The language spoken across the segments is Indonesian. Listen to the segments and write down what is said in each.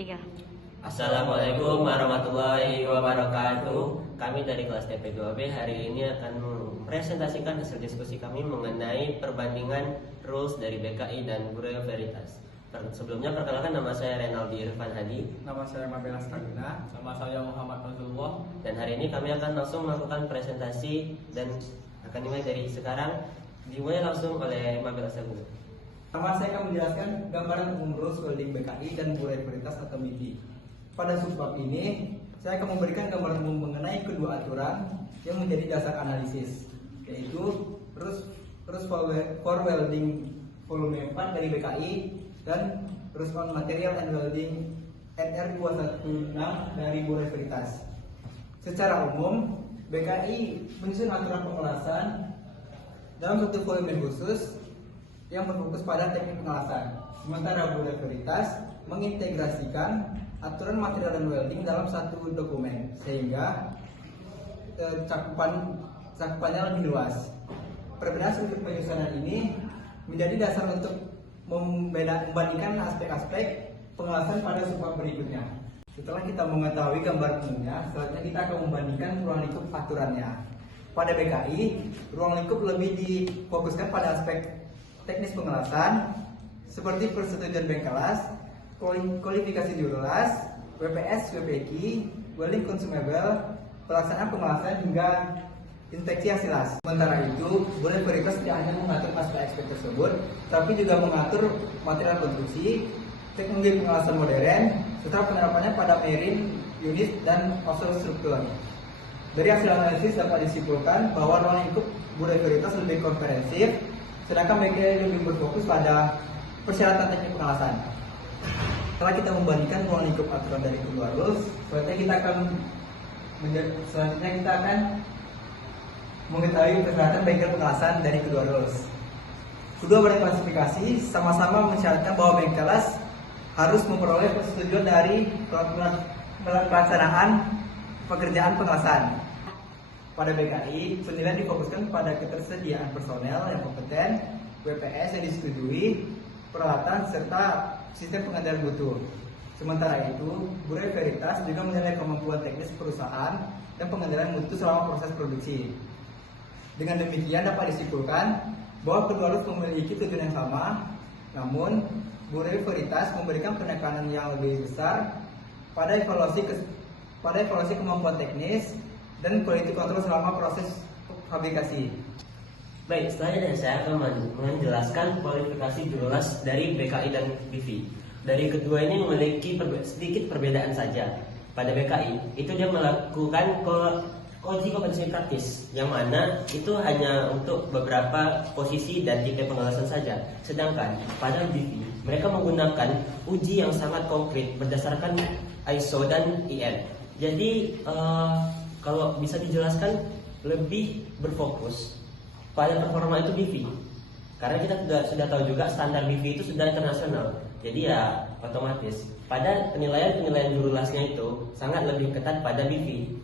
3. Assalamualaikum warahmatullahi wabarakatuh. Kami dari kelas TP2B hari ini akan mempresentasikan hasil diskusi kami mengenai perbandingan rules dari BKI dan Bureau Veritas. Sebelumnya perkenalkan, nama saya Renaldi Irfan Hadi. Nama saya Mabel Astagina. Nama saya Muhammad Fazlullah. Dan hari ini kami akan langsung melakukan presentasi dan akan dimulai dari sekarang. Dimulai langsung oleh Mabel Astagina. Pertama saya akan menjelaskan gambaran umum rules welding BKI dan Bureau Veritas atau BV. Pada subbab ini, saya akan memberikan gambaran umum mengenai kedua aturan yang menjadi dasar analisis, yaitu rules for welding volume 4 dari BKI dan rules on material and welding NR216 dari Bureau Veritas. Secara umum, BKI menyusun aturan pengelasan dalam satu volume khusus yang berfokus pada teknik pengelasan. Sementara Bureau Veritas mengintegrasikan aturan material dan welding dalam satu dokumen sehingga cakupannya lebih luas. Perbedaan struktur penyusunan ini menjadi dasar untuk membandingkan aspek-aspek pengelasan pada subbab berikutnya. Setelah kita mengetahui gambar umumnya, selanjutnya kita akan membandingkan ruang lingkup aturannya. Pada BKI, ruang lingkup lebih difokuskan pada aspek teknis pengelasan seperti persetujuan bank kelas, kualifikasi diulas, WPS, WPQ, welding consumable, pelaksanaan pengelasan hingga inspeksi hasil las. Sementara itu, Bureau Veritas tidak hanya mengatur aspek-aspek tersebut, tapi juga mengatur material konstruksi, teknologi pengelasan modern, serta penerapannya pada marine unit dan offshore struktur. Dari hasil analisis dapat disimpulkan bahwa ruang lingkup Bureau Veritas lebih komprehensif, sedangkan BKI lebih berfokus pada persyaratan teknik pengelasan. Setelah kita membandingkan ruang lingkup aturan dari kedua rules, selanjutnya kita akan mengetahui persyaratan bengkel pengelasan dari kedua rules. Kedua badan klasifikasi sama-sama mensyaratkan bahwa bengkel kelas harus memperoleh persetujuan dari pelaksanaan pekerjaan pengelasan. Pada BKI, penilaian difokuskan pada ketersediaan personel yang kompeten, WPS yang disetujui, peralatan, serta sistem pengendalian mutu. Sementara itu, Bureau Veritas juga menilai kemampuan teknis perusahaan dan pengendalian mutu selama proses produksi. Dengan demikian dapat disimpulkan bahwa kedua rules memiliki tujuan yang sama, namun Bureau Veritas memberikan penekanan yang lebih besar pada evaluasi kemampuan teknis dan quality control selama proses fabrikasi. Baik, selanjutnya saya akan menjelaskan kualifikasi diulas dari BKI dan BV. Dari kedua ini memiliki sedikit perbedaan saja. Pada BKI, itu dia melakukan uji kompetensi praktis, yang mana itu hanya untuk beberapa posisi dan tipe pengelasan saja. Sedangkan pada BV, mereka menggunakan uji yang sangat konkret berdasarkan ISO dan IN. Jadi, kalau bisa dijelaskan, lebih berfokus pada performa itu BV, karena kita sudah tahu juga standar BV itu sudah internasional. Jadi ya otomatis pada penilaian jurulasnya itu sangat lebih ketat pada BV.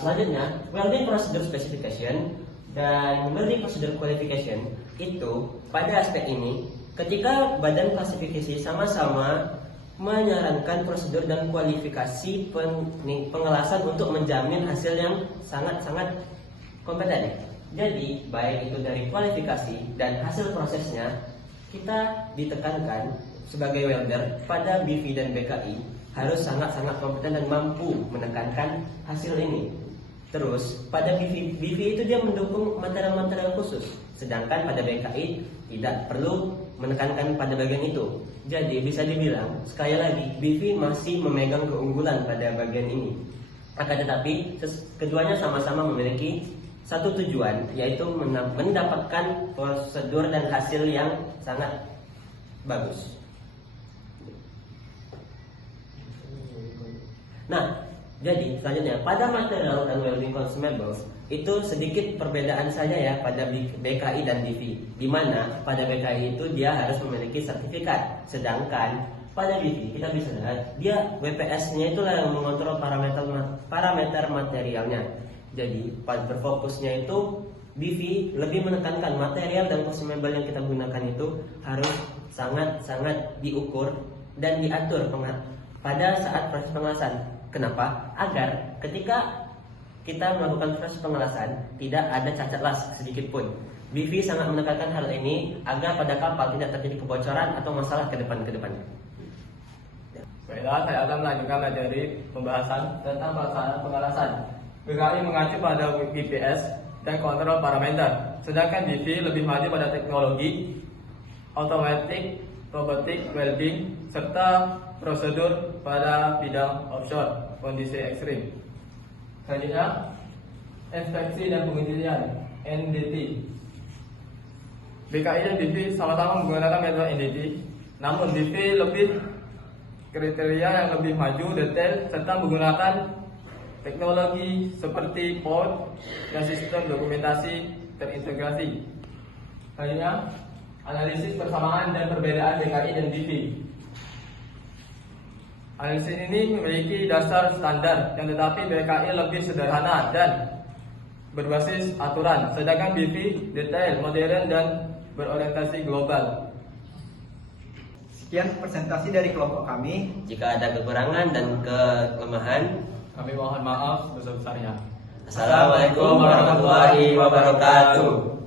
Selanjutnya, welding procedure specification dan welding procedure qualification itu pada aspek ini, ketika badan klasifikasi sama-sama menyarankan prosedur dan kualifikasi pengelasan untuk menjamin hasil yang sangat-sangat kompeten. Jadi, baik itu dari kualifikasi dan hasil prosesnya, kita ditekankan sebagai welder pada BV dan BKI harus sangat-sangat kompeten dan mampu menekankan hasil ini. Terus, pada BV itu dia mendukung material-material khusus, sedangkan pada BKI tidak perlu menekankan pada bagian itu. Jadi bisa dibilang, sekali lagi, BV masih memegang keunggulan pada bagian ini. Akan tetapi, keduanya sama-sama memiliki satu tujuan, yaitu mendapatkan prosedur dan hasil yang sangat bagus. Nah, jadi selanjutnya pada material dan welding consumables itu sedikit perbedaan saja ya pada BKI dan BV, di mana pada BKI itu dia harus memiliki sertifikat, sedangkan pada BV kita bisa lihat dia WPS-nya itulah yang mengontrol parameter materialnya. Jadi berfokusnya itu BV lebih menekankan material dan consumable yang kita gunakan itu harus sangat-sangat diukur dan diatur pada saat proses pengelasan. Kenapa? Agar ketika kita melakukan proses pengelasan tidak ada cacat las sedikit pun. BV sangat menekankan hal ini agar pada kapal tidak terjadi kebocoran atau masalah ke depannya. Baiklah, saya akan melanjutkan materi pembahasan tentang pelaksanaan pengelasan. BKI mengacu pada GPS dan kontrol parameter, sedangkan BV lebih maju pada teknologi, automatic, robotic, welding, serta prosedur pada bidang offshore, kondisi ekstrim. Selanjutnya, inspeksi dan pengujian (NDT). BKI dan BV sama-sama menggunakan metode NDT, namun BV lebih kriteria yang lebih maju, detail, serta menggunakan teknologi seperti POD dan sistem dokumentasi terintegrasi. Selanjutnya, analisis persamaan dan perbedaan BKI dan BV. Analisis ini memiliki dasar standar, yang tetapi BKI lebih sederhana dan berbasis aturan, sedangkan BV detail, modern, dan berorientasi global. Sekian presentasi dari kelompok kami. Jika ada kekurangan dan kelemahan, Kami mohon maaf sebesar-besarnya. Assalamualaikum warahmatullahi wabarakatuh.